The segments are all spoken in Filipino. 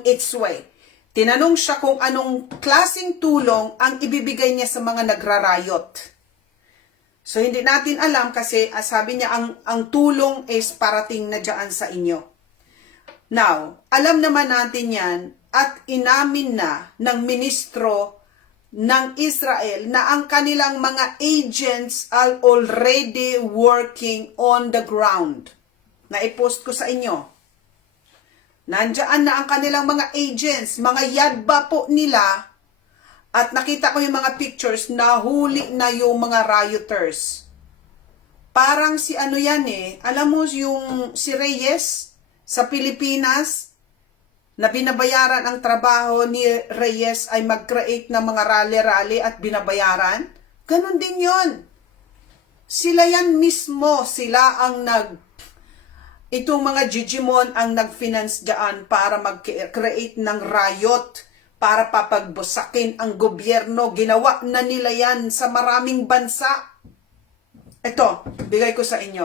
its way. Tinanong siya kung anong klaseng tulong ang ibibigay niya sa mga nagrarayot. So hindi natin alam kasi sabi niya ang tulong is parating na dyan sa inyo. Now, alam naman natin yan at inamin na ng ministro ng Israel na ang kanilang mga agents are already working on the ground. Na-post ko sa inyo. Nandiyan na ang kanilang mga agents, mga yadba po nila, at nakita ko yung mga pictures, nahuli na yung mga rioters. Parang si ano yan alam mo yung si Reyes sa Pilipinas, na binabayaran ang trabaho ni Reyes ay mag-create ng mga rally-rally at binabayaran? Ganon din yon. Sila yan mismo, sila ang itong mga Digimon ang nag-finance dyan para mag-create ng riot, para papagbusakin ang gobyerno. Ginawa na nila yan sa maraming bansa. Ito, bigay ko sa inyo.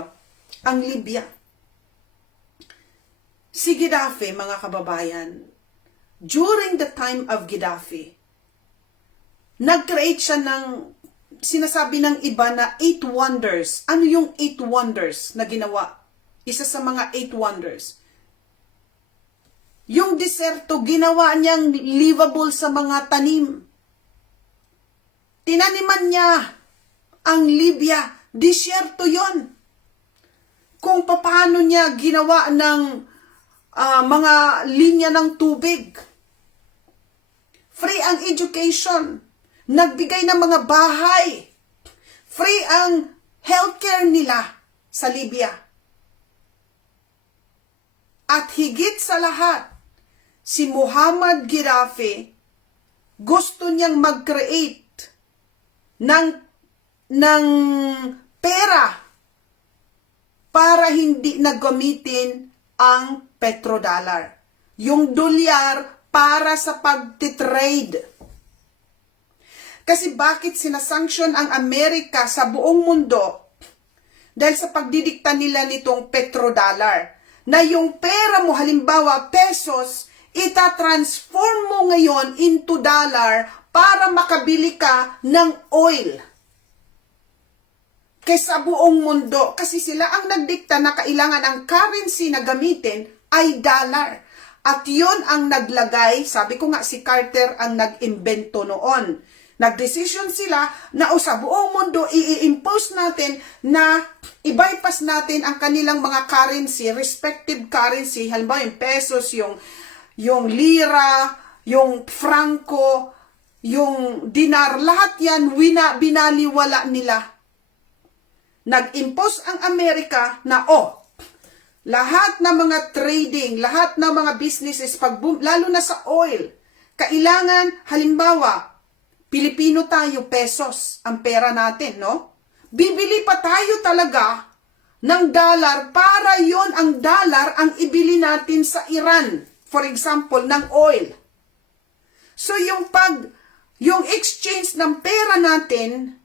Ang Libya. Si Gaddafi, mga kababayan, during the time of Gaddafi, nag-create siya ng, sinasabi ng iba na 8 wonders. Ano yung 8 wonders na ginawa? Isa sa mga 8 wonders. Yung deserto, ginawa niyang livable sa mga tanim. Tinaniman niya ang Libya. Disyerto yon. Kung paano niya ginawa ng mga linya ng tubig. Free ang education. Nagbigay ng mga bahay. Free ang healthcare nila sa Libya. At higit sa lahat, si Muhammad Gaddafi gusto niyang mag-create ng pera para hindi na gamitin ang petrodollar. Yung dolyar para sa pagtitrade. Kasi bakit sinasanction ang Amerika sa buong mundo? Dahil sa pagdidikta nila nitong petrodollar. Na yung pera mo, halimbawa pesos, itatransform mo ngayon into dollar para makabili ka ng oil. Kaysa buong mundo. Kasi sila ang nagdikta na kailangan ang currency na gamitin ay dollar. At yun ang naglagay, sabi ko nga si Carter ang nag-imbento noon. Nagdesisyon sila na sa buong mundo i-impose natin na i-bypass natin ang kanilang mga currency, respective currency, halimbawa yung pesos, yung lira, yung franco, yung dinar, lahat yan binaliwala nila. Nag-impose ang Amerika na lahat ng mga trading, lahat ng mga businesses, lalo na sa oil, kailangan, halimbawa, Pilipino tayo, pesos, ang pera natin, no? Bibili pa tayo talaga ng dollar para yon ang dollar ang ibili natin sa Iran. For example, ng oil. So, yung exchange ng pera natin,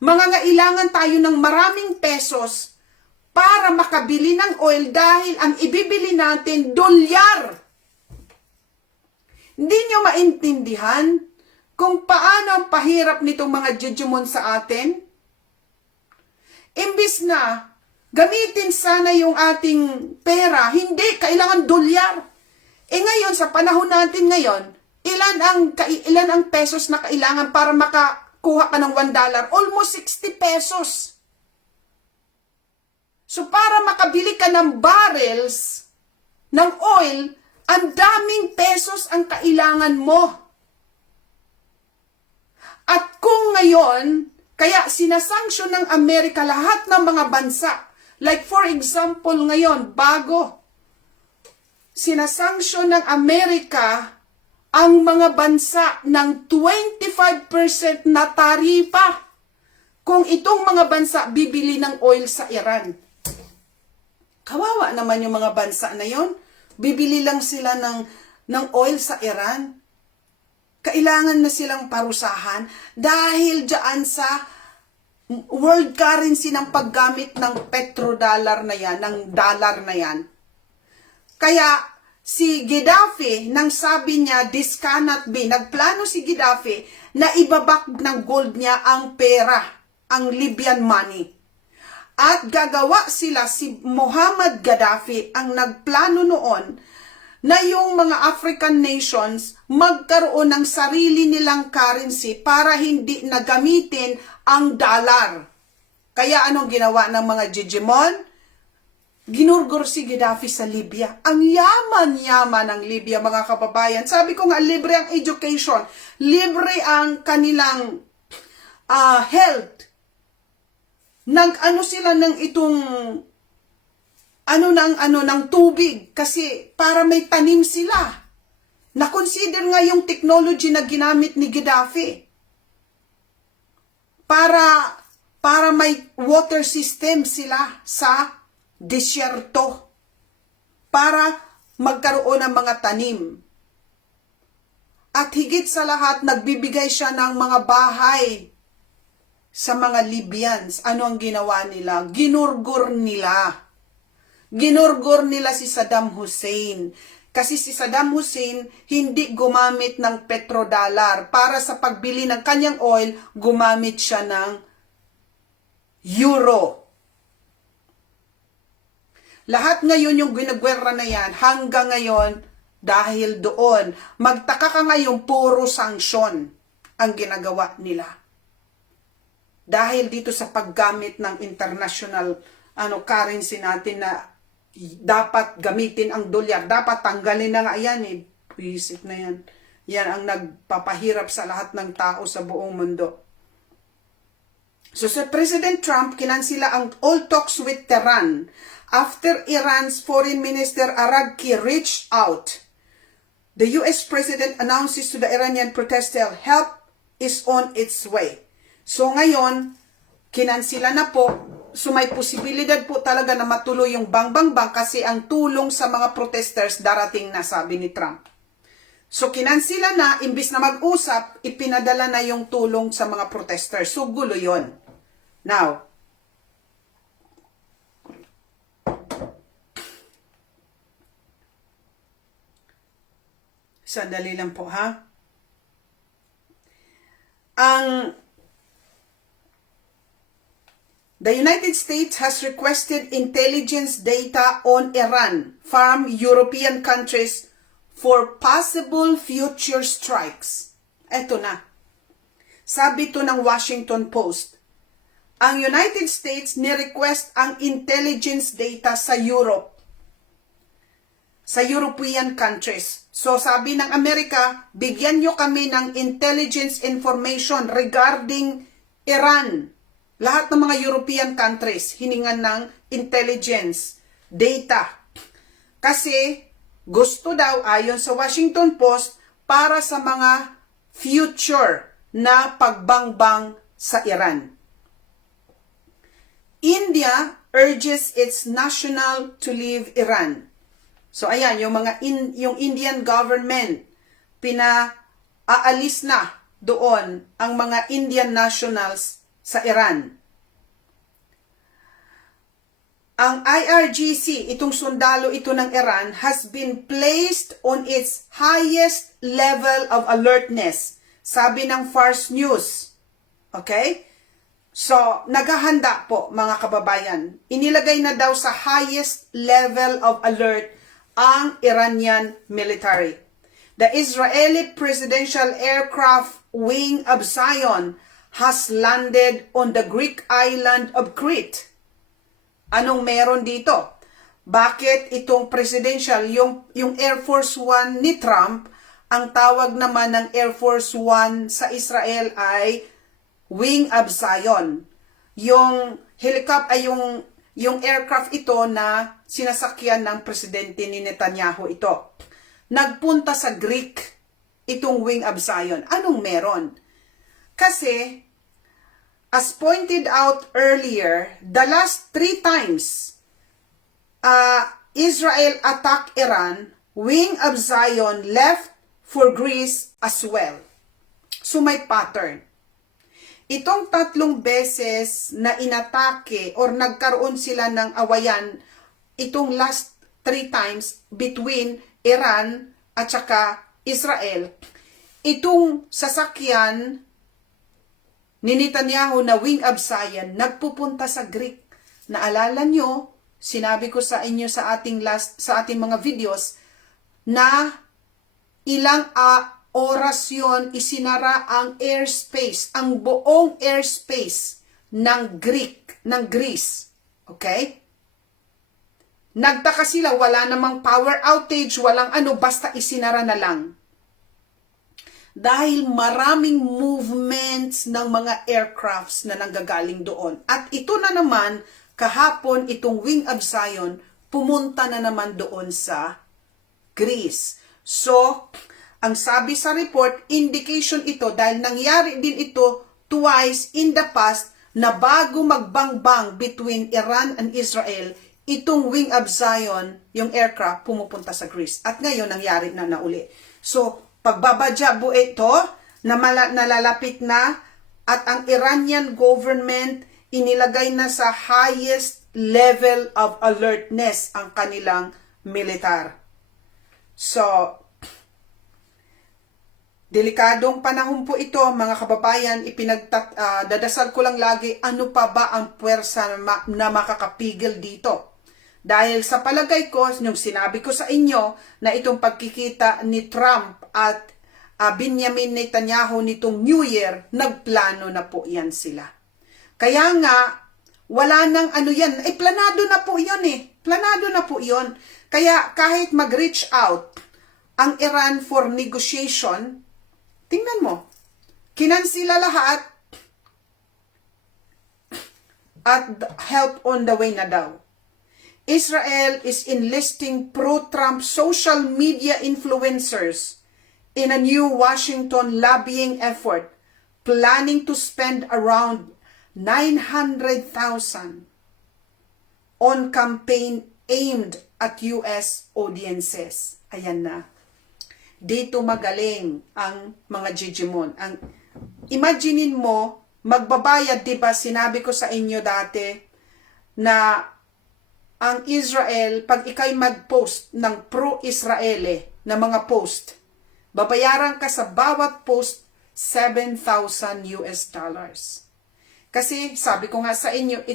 mangangailangan tayo ng maraming pesos para makabili ng oil dahil ang ibibili natin, dolyar. Hindi nyo maintindihan kung paano ang pahirap nitong mga Digimon sa atin? Imbis na gamitin sana yung ating pera, hindi, kailangan dolyar. Ngayon, sa panahon natin ngayon, ilan ang pesos na kailangan para makakuha ka ng $1? Almost 60 pesos. So, para makabili ka ng barrels ng oil, ang daming pesos ang kailangan mo. At kung ngayon, kaya sinasanksyon ng Amerika lahat ng mga bansa. Like for example ngayon, bago, sinasanksyon ng Amerika ang mga bansa ng 25% na taripa kung itong mga bansa bibili ng oil sa Iran. Kawawa naman yung mga bansa na yon. Bibili lang sila ng oil sa Iran. Kailangan na silang parusahan dahil dyan sa world currency ng paggamit ng petrodollar na yan, ng dollar na yan. Kaya si Gaddafi, nang sabi niya, this cannot be, nagplano si Gaddafi na ibabak ng gold niya ang pera, ang Libyan money. At gagawa sila, si Muhammad Gaddafi, ang nagplano noon, na yung mga African nations magkaroon ng sarili nilang currency para hindi nagamitin ang dollar. Kaya anong ginawa ng mga Jejemon? Ginurgur si Gaddafi sa Libya. Ang yaman-yaman ng Libya, mga kababayan. Sabi ko nga, libre ang education, libre ang kanilang health. Nag-ano sila ng itong ng tubig kasi para may tanim sila. Na-consider nga yung technology na ginamit ni Gaddafi para may water system sila sa disyerto para magkaroon ng mga tanim. At higit sa lahat, nagbibigay siya ng mga bahay sa mga Libyans. Ano ang ginawa nila? Ginurgur nila. Ginurgur nila si Saddam Hussein. Kasi si Saddam Hussein hindi gumamit ng petrodollar. Para sa pagbili ng kanyang oil, gumamit siya ng euro. Lahat ngayon yung ginagwerra na yan, hanggang ngayon, dahil doon, magtaka ka ngayon, puro sanksyon ang ginagawa nila. Dahil dito sa paggamit ng international currency natin na dapat gamitin ang dolyar, dapat tanggalin na nga yan eh. Puisip na yan. Yan ang nagpapahirap sa lahat ng tao sa buong mundo. So sa President Trump, kinansila ang all talks with Tehran after Iran's Foreign Minister Aragki reached out. The US President announces to the Iranian protesters help is on its way. So ngayon, kinansila na po. So may posibilidad po talaga na matuloy yung bang kasi ang tulong sa mga protesters darating na, sabi ni Trump. So kinansila na, imbis na mag-usap, ipinadala na yung tulong sa mga protesters. So gulo yon. Now, sandali lang po ha. The United States has requested intelligence data on Iran from European countries for possible future strikes. Eto na. Sabi to ng Washington Post, ang United States ni-request ang intelligence data sa Europe, sa European countries. So sabi ng Amerika, bigyan nyo kami ng intelligence information regarding Iran. Lahat ng mga European countries, hiningan ng intelligence, data. Kasi gusto daw, ayon sa Washington Post, para sa mga future na pagbangbang sa Iran. India urges its national to leave Iran. So ayan, yung Indian government, pinaalis na doon ang mga Indian nationals sa Iran. Ang IRGC, itong sundalo ito ng Iran, has been placed on its highest level of alertness. Sabi ng Fars News. Okay? So, naghahanda po mga kababayan. Inilagay na daw sa highest level of alert ang Iranian military. The Israeli presidential aircraft wing of Zion has landed on the Greek island of Crete. Anong meron dito? Bakit itong presidential, yung Air Force One ni Trump, ang tawag naman ng Air Force One sa Israel ay Wing of Zion. Yung helicopter ay yung aircraft ito na sinasakyan ng presidente ni Netanyahu ito. Nagpunta sa Greek itong Wing of Zion. Anong meron? Kasi, as pointed out earlier, the last 3 times Israel attacked Iran, Wing of Zion left for Greece as well. So may pattern. Itong 3 beses na inatake or nagkaroon sila ng awayan, itong last 3 times between Iran at saka Israel, itong sasakyan ni Netanyahu na Wing of Zion nagpupunta sa Greek. Naalala nyo, sinabi ko sa inyo sa ating mga videos na ilang oras yon isinara ang airspace, ang buong airspace ng Greece. Okay? Nagtaka sila, wala namang power outage, walang basta isinara na lang. Dahil maraming movements ng mga aircrafts na nanggagaling doon. At ito na naman, kahapon itong Wing of Zion, pumunta na naman doon sa Greece. So, ang sabi sa report, indication ito dahil nangyari din ito twice in the past na bago magbangbang between Iran and Israel, itong Wing of Zion, yung aircraft, pumupunta sa Greece. At ngayon, nangyari na uli. So, pagbabadya po ito, na nalalapit na, at ang Iranian government, inilagay na sa highest level of alertness ang kanilang militar. So, delikadong panahon po ito, mga kababayan, dadasal ko lang lagi, ano pa ba ang puwersa na makakapigil dito? Dahil sa palagay ko, yung sinabi ko sa inyo, na itong pagkikita ni Trump at Benjamin Netanyahu nitong New Year, nagplano na po yan sila. Kaya nga, wala nang yan, planado na po yan planado na po yon. Kaya kahit mag-reach out ang Iran for negotiation, tingnan mo, kinansila lahat at help on the way na daw. Israel is enlisting pro-Trump social media influencers in a new Washington lobbying effort, planning to spend around $900,000 on campaign aimed at US audiences. Ayan na. Dito magaling ang mga Jijimon. Imaginein mo, magbabayad, diba, sinabi ko sa inyo dati, na ang Israel, pag ikay mag-post ng pro-Israeli na mga post, babayaran ka sa bawat post $7,000. Kasi sabi ko nga sa inyo,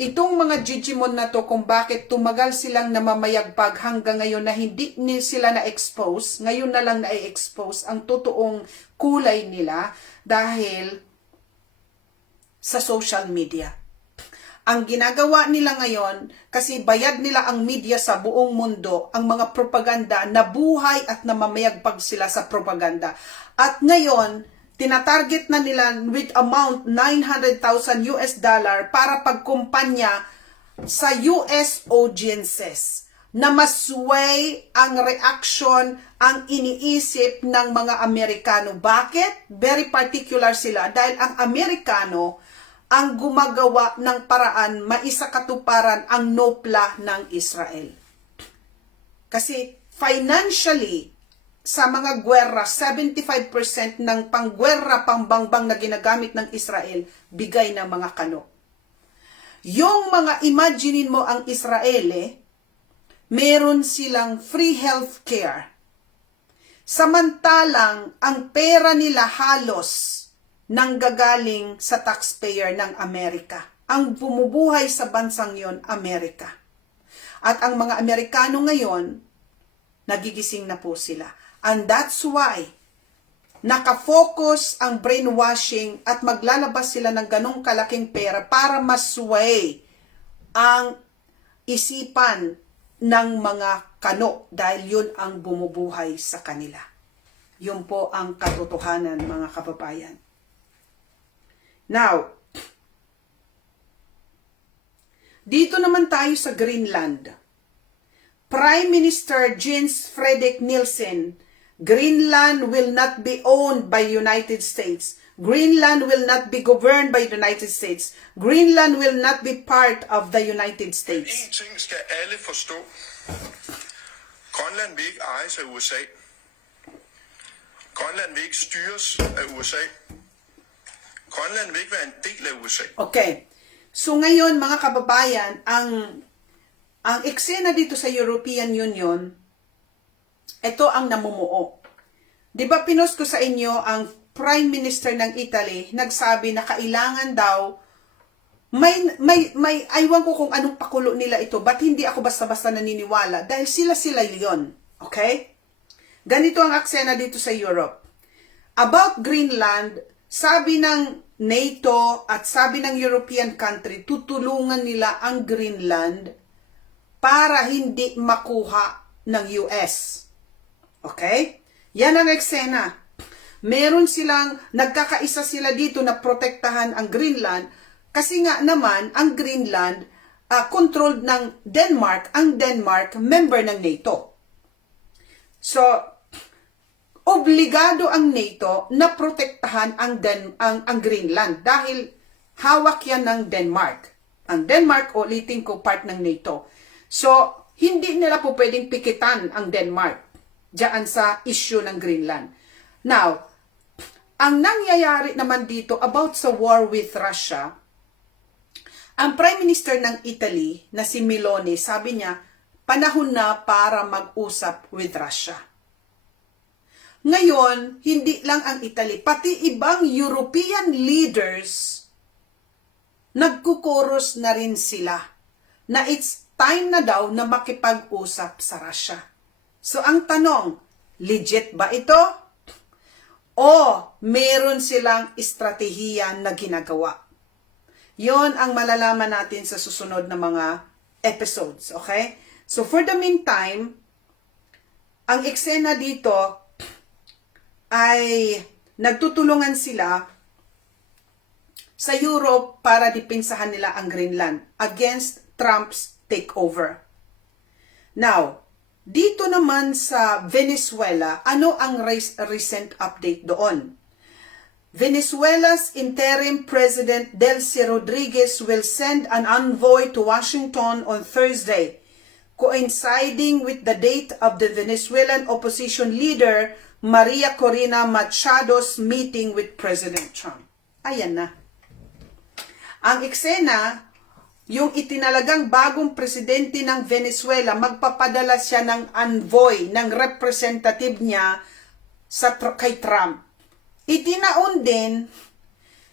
itong mga Jijimon na to, kung bakit tumagal silang namamayagpag hanggang ngayon na hindi sila na-expose, ngayon na lang na-expose ang totoong kulay nila dahil sa social media. Ang ginagawa nila ngayon, kasi bayad nila ang media sa buong mundo, ang mga propaganda, nabuhay at namamayagpag sila sa propaganda. At ngayon, tinatarget na nila with amount $900,000 para pagkumpanya sa US audiences na masway ang reaction, ang iniisip ng mga Amerikano. Bakit? Very particular sila dahil ang Amerikano ang gumagawa ng paraan maisakatuparan ang nopla ng Israel. Kasi financially, sa mga gwerra, 75% ng panggwerra, pangbangbang na ginagamit ng Israel, bigay ng mga kano. Yung mga, imaginein mo ang Israeli, meron silang free health care. Samantalang, ang pera nila halos nanggagaling sa taxpayer ng Amerika. Ang bumubuhay sa bansang yon, Amerika. At ang mga Amerikano ngayon, nagigising na po sila. And that's why, nakafocus ang brainwashing at maglalabas sila ng ganong kalaking pera para masway ang isipan ng mga kano dahil yun ang bumubuhay sa kanila. Yun po ang katotohanan, mga kababayan. Now, dito naman tayo sa Greenland. Prime Minister Jens Frederik Nielsen, Greenland will not be owned by United States. Greenland will not be governed by the United States. Greenland will not be part of the United States. En ting skal alle forstå. Grønland vil ikke ejes af USA. Grønland vil ikke styres af USA. Grønland vil ikke være en del af USA. Okay. So ngayon, mga kababayan, ang eksena dito sa European Union, ito ang namumuo. Di ba pinost ko sa inyo ang Prime Minister ng Italy, nagsabi na kailangan daw, aywan ko kung anong pakulo nila ito, but hindi ako basta-basta naniniwala, dahil sila yon. Okay? Ganito ang aksena dito sa Europe. About Greenland, sabi ng NATO at sabi ng European country, tutulungan nila ang Greenland para hindi makuha ng US. Okay? Yan ang eksena. Meron silang, nagkakaisa sila dito na protektahan ang Greenland kasi nga naman ang Greenland controlled ng Denmark, ang Denmark member ng NATO. So, obligado ang NATO na protektahan ang Greenland dahil hawak yan ng Denmark. Ang Denmark, ulitin ko, part ng NATO. So, hindi nila po pwedeng pikitan ang Denmark diyan sa issue ng Greenland. Now, ang nangyayari naman dito about sa war with Russia, ang Prime Minister ng Italy na si Meloni, sabi niya, panahon na para mag-usap with Russia. Ngayon, hindi lang ang Italy, pati ibang European leaders, nagkukoros na rin sila na it's time na daw na makipag-usap sa Russia. So, ang tanong, legit ba ito? O meron silang estratehiya na ginagawa? Yon ang malalaman natin sa susunod na mga episodes, okay? So, for the meantime, ang eksena dito ay nagtutulungan sila sa Europe para dipinsahan nila ang Greenland against Trump's takeover. Now, dito naman sa Venezuela, ano ang recent update doon? Venezuela's interim President Delcy Rodriguez will send an envoy to Washington on Thursday, coinciding with the date of the Venezuelan opposition leader Maria Corina Machado's meeting with President Trump. Ayan na. Ang eksena, yung itinalagang bagong presidente ng Venezuela, magpapadala siya ng envoy, ng representative niya kay Trump. Itinaon din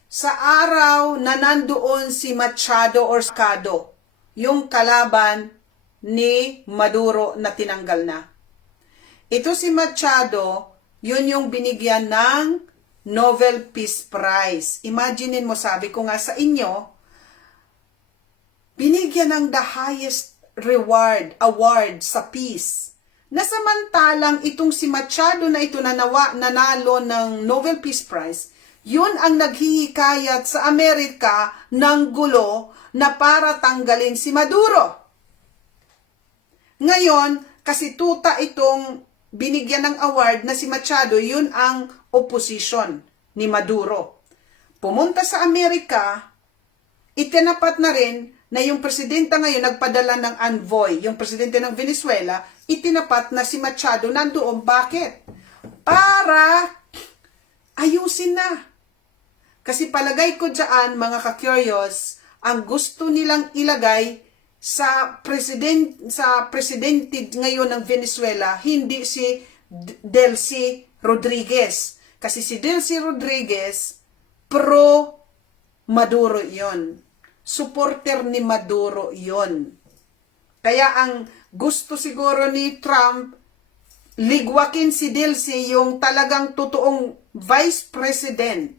sa araw na nandoon si Machado or Scado, yung kalaban ni Maduro na tinanggal na. Ito si Machado, yun yung binigyan ng Nobel Peace Prize. Imaginin mo, sabi ko nga sa inyo, binigyan ng the highest award sa peace. Nasamantalang itong si Machado na ito nanalo ng Nobel Peace Prize, yun ang naghihikayat sa Amerika ng gulo na para tanggalin si Maduro. Ngayon, kasi tuta itong binigyan ng award na si Machado, yun ang opposition ni Maduro. Pumunta sa Amerika, itinapat na rin na yung presidente ngayon nagpadala ng envoy, yung presidente ng Venezuela, itinapat na si Machado nandoon. Bakit? Para ayusin na. Kasi palagay ko dyan, mga ka-curious, ang gusto nilang ilagay sa presidente ngayon ng Venezuela, hindi si Delcy Rodriguez. Kasi si Delcy Rodriguez, pro-Maduro yon. Supporter ni Maduro yon. Kaya ang gusto siguro ni Trump, ligwakin si Delcy, yung talagang totoong vice president.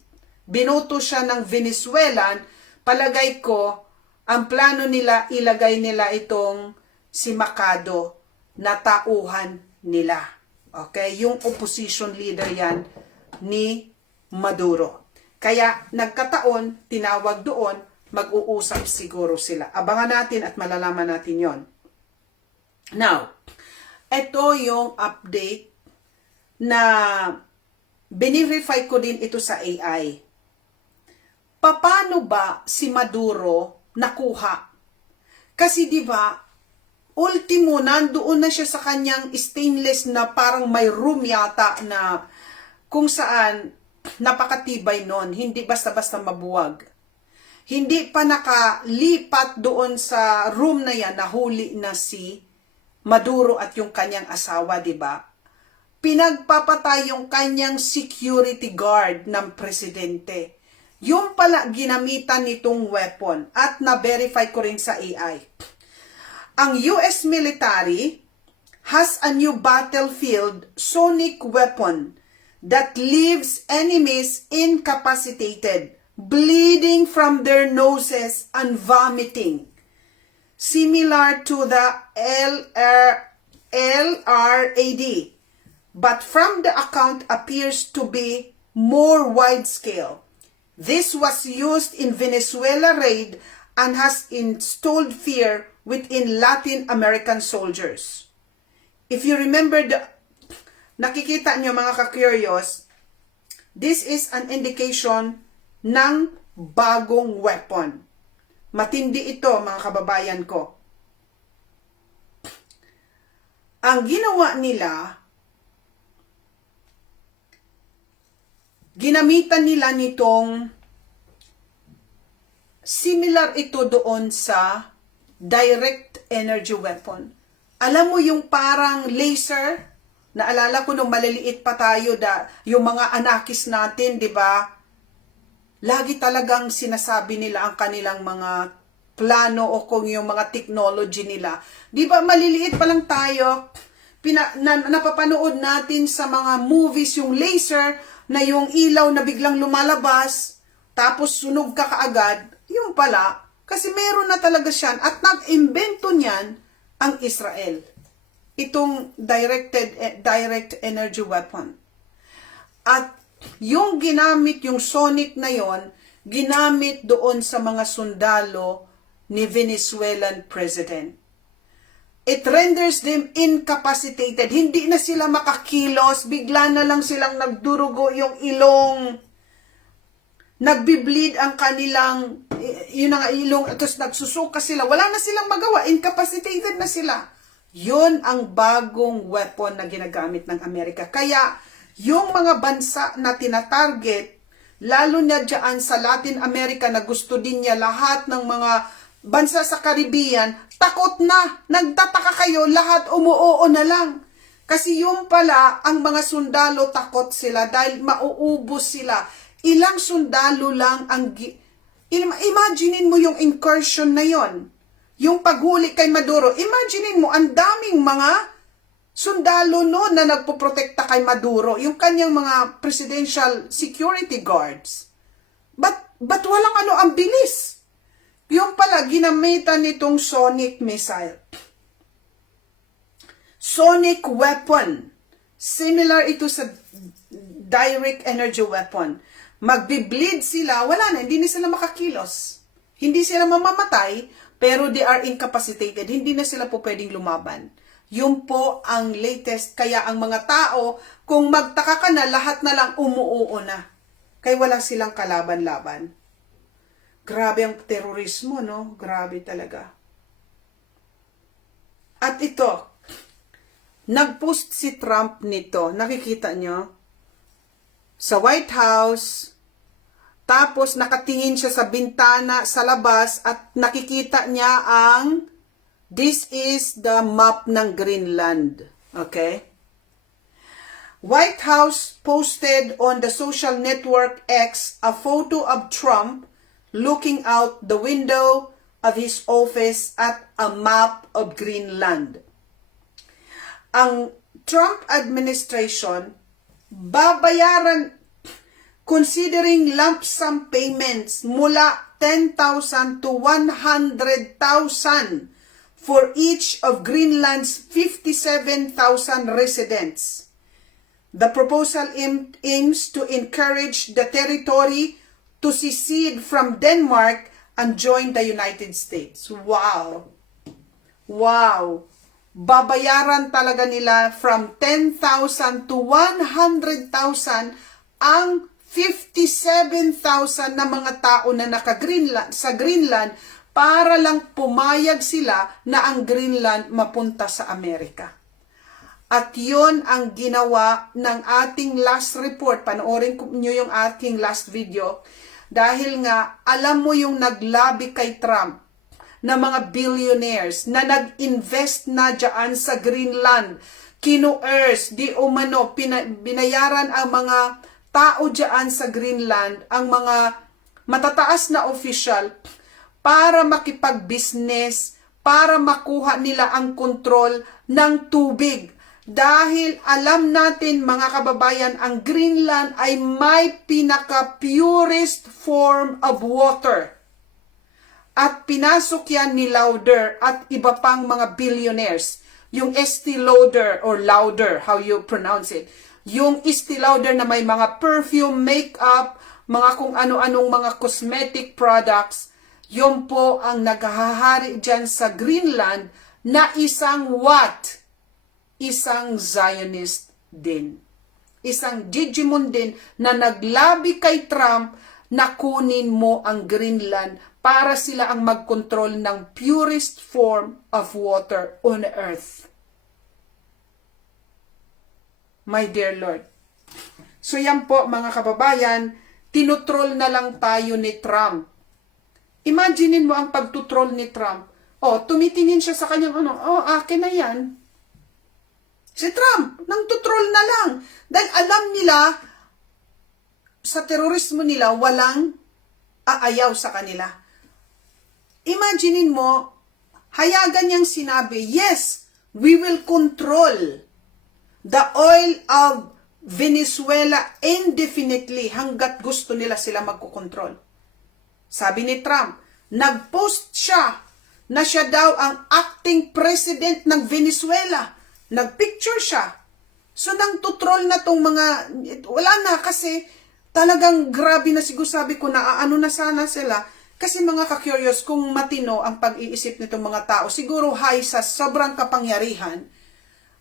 Binoto siya ng Venezuelan, palagay ko, ang plano nila, ilagay nila itong si Machado na tauhan nila. Okay? Yung opposition leader yan ni Maduro. Kaya nagkataon, tinawag doon, mag-uusap siguro sila. Abangan natin at malalaman natin yon. Now, ito yung update na binirify ko din ito sa AI. Paano ba si Maduro nakuha? Kasi di ba, ultimo, nandoon na siya sa kanyang stainless na parang may room yata na kung saan napakatibay nun, hindi basta-basta mabuwag. Hindi pa nakalipat doon sa room na yan, nahuli na si Maduro at yung kanyang asawa, di ba? pinagpapatay yung kanyang security guard ng presidente. Yung pala ginamitan nitong weapon at na-verify ko rin sa AI. Ang US military has a new battlefield sonic weapon that leaves enemies incapacitated, bleeding from their noses and vomiting, similar to the LRAD, but from the account appears to be more wide scale. This was used in Venezuela raid and has installed fear within Latin American soldiers. If you remember, nakikita nyo mga ka-curious, this is an indication ng bagong weapon. Matindi ito mga kababayan ko. Ang ginawa nila, ginamitan nila nitong similar ito doon sa direct energy weapon. Alam mo yung parang laser, naalala ko nung maliliit pa tayo, yung mga anakis natin, di ba? Lagi talagang sinasabi nila ang kanilang mga plano o kung yung mga technology nila. Di ba maliliit pa lang tayo, napapanood natin sa mga movies yung laser na yung ilaw na biglang lumalabas, tapos sunog ka kaagad, yung pala, kasi meron na talaga siyan at nag-imbento niyan ang Israel. Itong direct energy weapon. At yung ginamit, yung sonic na yon, ginamit doon sa mga sundalo ni Venezuelan president. It renders them incapacitated. Hindi na sila makakilos, bigla na lang silang nagdurugo yung ilong, nagbibleed ang kanilang, yun ang ilong, tapos nagsusuka sila, wala na silang magawa, incapacitated na sila. Yun ang bagong weapon na ginagamit ng Amerika. Kaya, yung mga bansa na tinatarget, lalo na dyan sa Latin America na gusto din niya lahat ng mga bansa sa Caribbean, takot na, nagtataka kayo, lahat umuoo na lang. Kasi yung pala, ang mga sundalo takot sila dahil mauubos sila. Ilang sundalo lang ang... Imaginein mo yung incursion na yon, yung paghuli kay Maduro. Imaginein mo, ang daming mga sundalo no na nagpoprotekta kay Maduro, yung kanyang mga presidential security guards. But walang ang bilis. Yung pala, ginamitan nitong sonic missile. Sonic weapon. Similar ito sa direct energy weapon. Magbi-bleed sila, wala na, hindi na sila makakilos. Hindi sila mamamatay, pero they are incapacitated. Hindi na sila po pwedeng lumaban. Yun po ang latest. Kaya ang mga tao, kung magtaka ka na, lahat na lang umuoo na. Kaya wala silang kalaban-laban. Grabe ang terorismo, no? Grabe talaga. At ito, nag-post si Trump nito. Nakikita nyo? Sa White House, tapos nakatingin siya sa bintana sa labas at nakikita niya ang this is the map ng Greenland. Okay? White House posted on the social network X a photo of Trump looking out the window of his office at a map of Greenland. Ang Trump administration babayaran, considering lump sum payments mula 10,000 to 100,000 for each of Greenland's 57,000 residents. The proposal aims to encourage the territory to secede from Denmark and join the United States. Wow! Wow! Babayaran talaga nila from 10,000 to 100,000 ang 57,000 na mga tao na sa Greenland para lang pumayag sila na ang Greenland mapunta sa Amerika. At yon ang ginawa ng ating last report. Panoorin nyo yung ating last video. Dahil nga, alam mo yung naglabi kay Trump na mga billionaires na nag-invest na dyan sa Greenland. kinuers, di umano, binayaran ang mga tao dyan sa Greenland, ang mga matataas na official, para makipag-business, para makuha nila ang kontrol ng tubig. Dahil alam natin mga kababayan, ang Greenland ay may pinaka-purest form of water. At pinasok yan ni Lauder at iba pang mga billionaires. Yung Estee Lauder or Lauder, how you pronounce it. Yung Estee Lauder na may mga perfume, makeup, mga kung ano-anong mga cosmetic products, yun po ang naghahari dyan sa Greenland na isang what? Isang Zionist din. Isang Digimon din na naglabi kay Trump na kunin mo ang Greenland para sila ang magkontrol ng purest form of water on earth. My dear Lord. So yan po mga kababayan, tinutrol na lang tayo ni Trump. Imaginein mo ang pagtutrol ni Trump. Tumitingin siya sa kanyang akin na yan. Si Trump, nang tutrol na lang. Dahil alam nila, sa terorismo nila, walang aayaw sa kanila. Imaginein mo, hayagan niyang sinabi, yes, we will control the oil of Venezuela indefinitely hanggat gusto nila sila magkukontrol. Sabi ni Trump, nag-post siya na siya daw ang acting president ng Venezuela. Nag-picture siya. So, nang tutrol na tong mga, wala na kasi talagang grabe na siguro sabi ko na ano na sana sila. Kasi mga ka-curious, kung matino ang pag-iisip nitong mga tao, siguro high sa sobrang kapangyarihan.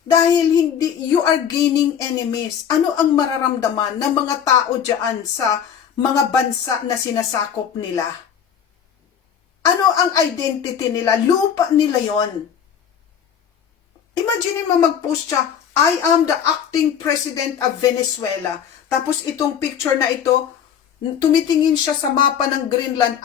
Dahil you are gaining enemies. Ano ang mararamdaman ng mga tao dyan sa mga bansa na sinasakop nila? Ano ang identity nila? Lupa nila yon. Imagine mo mag-post siya, I am the acting president of Venezuela. Tapos itong picture na ito, tumitingin siya sa mapa ng Greenland,